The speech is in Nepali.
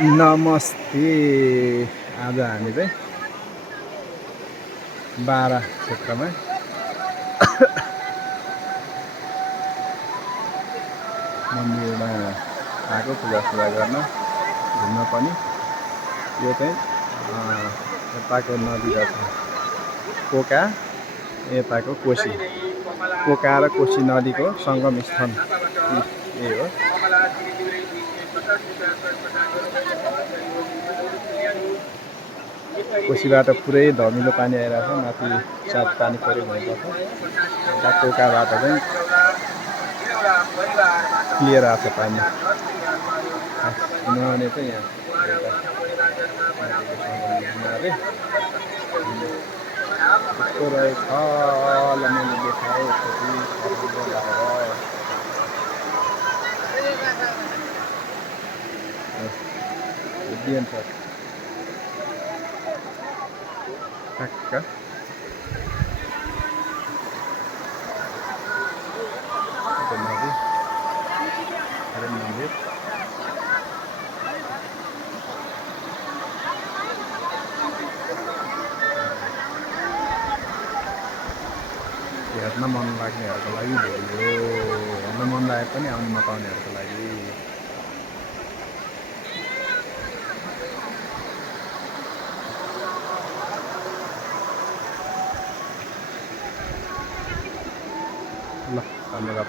नमस्ते। आज हामी चाहिँ बारा क्षेत्रमा मन्दिरमा आएको पूजासुजा गर्न घुम्न पनि। यो चाहिँ यताको नदी छ पोका, यताको कोशी, पोका र कोशी नदीको सङ्गम स्थान यही हो। कोशीबाट पुरै धमिलो पानी आइरहेको छ, माथि सायद पानी पऱ्यो भइरहेको छ। यता पोकाबाट चाहिँ क्लियर आएको छ पानी। नुहाउने चाहिँ यहाँ कस्तो रहेछ ल मैले देखाएँ छ ठ्याक्क नदी मन्दिर। हेर्न मन लाग्नेहरूको लागि भयो, हेर्न मन लागे पनि आउनु नपाउनेहरूको लागि। ल धन्यवाद।